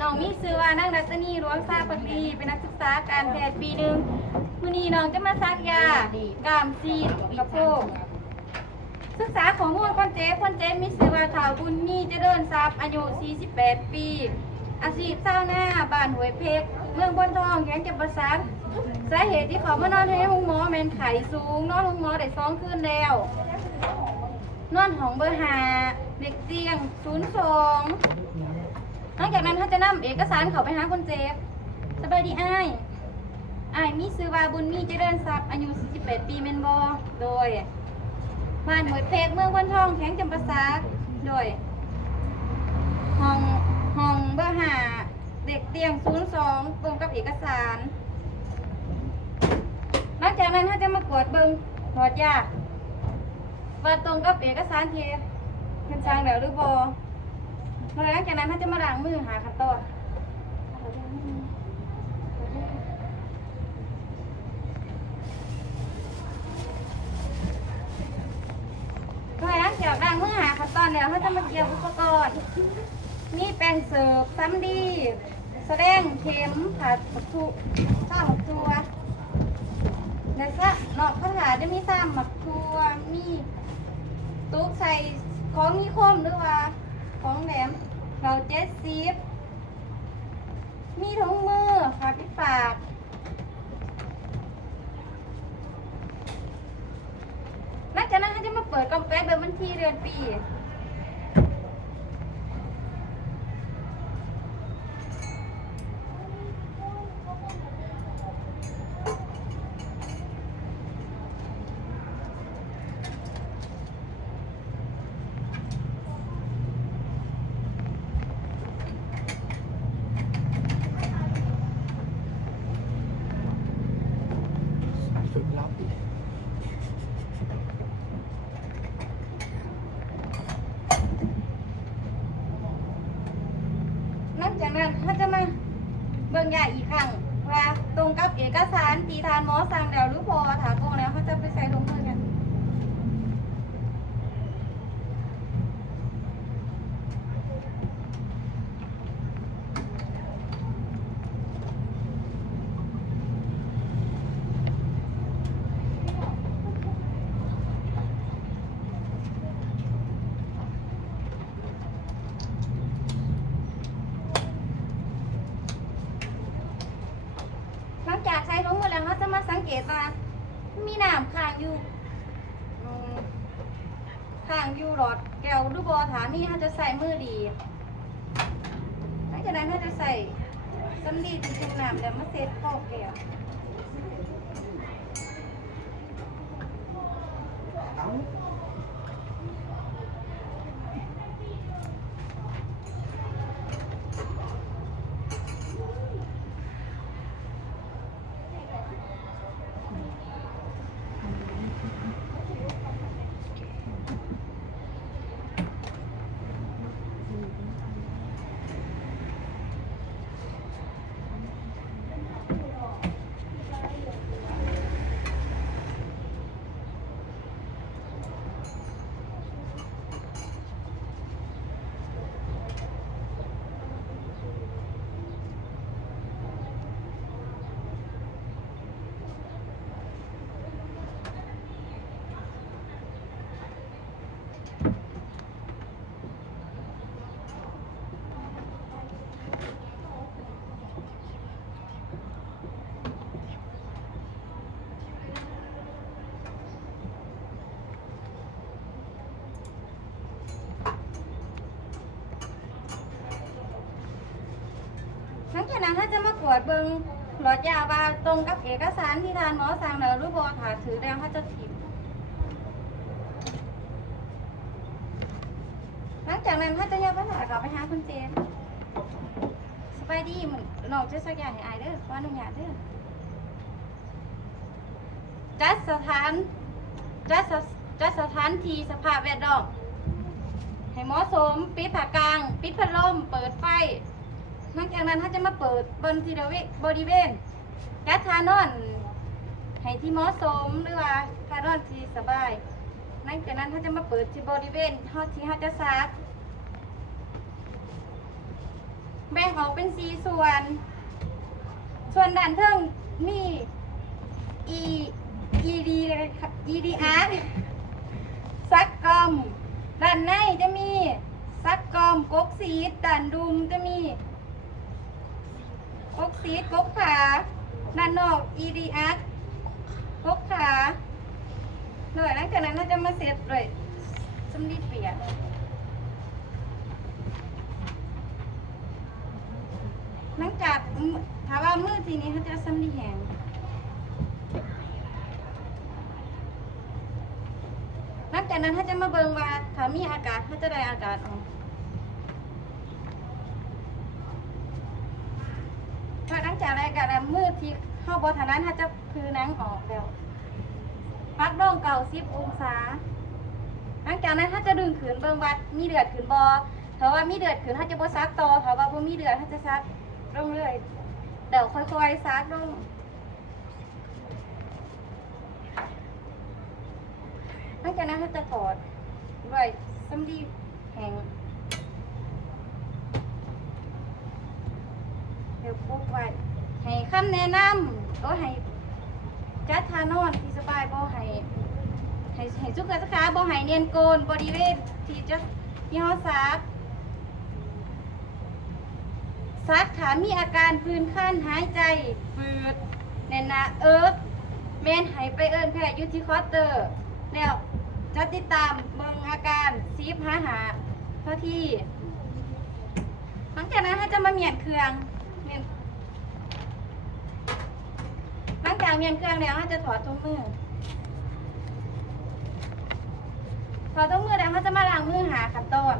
น้องมีชื่อว่านางรัตนีหลวงซาปรีเป็นนักศึกษาการแพทย์ปีหนึ่งมื้อนี้น้องจะมาซักยากามซีดกระโปงศึกษาข้อมูลคนเจ๊มีชื่อว่าถาวบุญมีเจริญทรัพย์อายุ48 ปีอาชีพชาวนาบ้านห้วยเพกเมืองบนทองแขวงจำปาสักสาเหตุที่เขามานอนในห้องหมอแม่นไข้สูงนอนห้องหมอได้2 คืนแล้วนอนห้องเบอร์5เด็กเตียง02หลังจากนั้นเขาจะนำเอกสารเขาไปหาคนเจ็บสบายดีอ้ายมีชื่อว่าบุญมีเจริญทรัพย์อายุ48 ปีแม่นบ่โดยบ้านห้วยเพกเมืองบนทองแขวงจำปาสักโดยห้องเบอร์5เด็กเตียง02ตรงกับเอกสารหลังจากนั้นเขาจะมากวดเบิ่งถอดยาว่าตรงกับเอกสารที่เพิ่นสร้างแล้วหรือบ่หลังจากนั้นเขาจะมาล้างมือหาขั้นตอนหลังจากล้างมือหาขั้นตอนแล้วเขาจะมาเกี่ยวอุปกรณ์มีแป้งเสิร์ฟซ้ำดีแสดงเข็มผัดผักทุข้าวหมกตัวและนอกคาถาจะมีซ้ำหมักตัวมีตุ๊กใส่ของมีคมหรือว่าของแหลมเรา70มีถุงมือผ้าปิดปากหลังจากนั้นเขาจะมาเปิดกล่องแป๊บเบอร์บัญชีเดือนปีฝึกลับหลังจากนั้นเขาจะมาเบิ่งยาอีกครั้งว่าตรงกับเอกสารที่ทานหมอสั่งแล้วหรือพอถามตรงแล้วเขาจะไปใส่ลงมือกันหลังจากใส่ลงมือแล้วเขาจะมาสังเกตว่ามีน้ำค้างอยู่หลอดแก้วหรือบอฐานนี่เขาจะใส่มือดีหลังจากนั้นเขาจะใส่สำลีจุ่มน้ำแล้วมาเซตขอบแก้วหลังจากนั้นถ้าจะมากวดเบิงหลอดยาว่าตรงกับเอกสารที่ทานหมอสั่งแล้วหรือบอถาถือแดงเขาจะถิบหลังจากนั้นถ้าจะยาภาษาเราไปหาคุณเจนสบายดีเหมือนน้องจะสักอย่างให้อายเด้อว่าหนุ่มอยากเด้อจัดสถานที่สภาพแวดล้อมให้เหมาะสมปิดผากลางปิดพัดลมเปิดไฟหลังจากนั้นเขาจะมาเปิดบริเวณจัดทานอนให้ที่เหมาะสมหรือว่าทานอนที่สบายหลังจากนั้นเขาจะมาเปิดที่บริเวณที่เขาจะซัก แบ่งออกเป็น4ส่วน ส่วนด้านเทิงมี EDR ซักกอมด้านในจะมีซักกอมกกซีดด้านดุมจะมีกกซีดกกขาด้านนอก EDR กกขาเลยหลังจากนั้นเราจะมาเสร็จเลยสำลีเปียกหลังจากถามว่ามือทีนี้เขาจะสำลีแห้งหลังจากนั้นเขาจะมาเบิ่งว่าถ้ามีอากาศเขาจะได้อากาศออกพอหลังจากได้อากาศแล้วมือที่เข้าบอถานั้นเขาจะคือหนังออกแล้วพักดอง90 องศาหลังจากนั้นถ้าจะดึงขืนเบิ่งว่ามีเดือดขืนบอถ้าว่ามีเดือดขืนถ้าจะบซักต่อถ้าว่าบ่มีเดือดถ้าจะซักลงเลยเดี๋ยวค่อยๆซักลงหลังจากนั้นถ้าจะถอดด้วยสำลีแห้งเดี๋ยวปุ๊บไว้ให้คำแนะนำก็ให้จัดทานอนที่สบายบ่ให้สุขศึกษาบ่ให้เนียนโกนบริเวณที่จะที่เฮาซักขามีอาการพื้นคันหายใจฝืดแน่นหน้าแม่นให้ไปเอิ้นแพทย์อยู่ที่เคาน์เตอร์แล้วจะติดตามเบิ่งอาการ10 หาเท่าที่หลังจากนั้นถ้าจะมาเมียนเครื่องหลังจากเมียนเครื่องแล้วเราจะถอดถุงมือแล้วเขาจะมาล้างมือหาขั้นตอน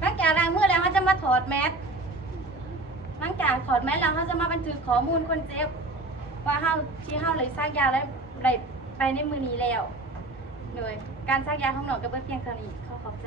หลังจากล้างมือแล้วเขาจะมาถอดแมสหลังจากถอดแมสแล้วเขาจะมาบันทึกข้อมูลคนเจ็บว่าเฮาเลยซักยาแล้วได้ไปในมือนี้แล้วโดยการซักยาของหนอกกับเบิ้ลเพียงเท่านี้เขาขอบใจ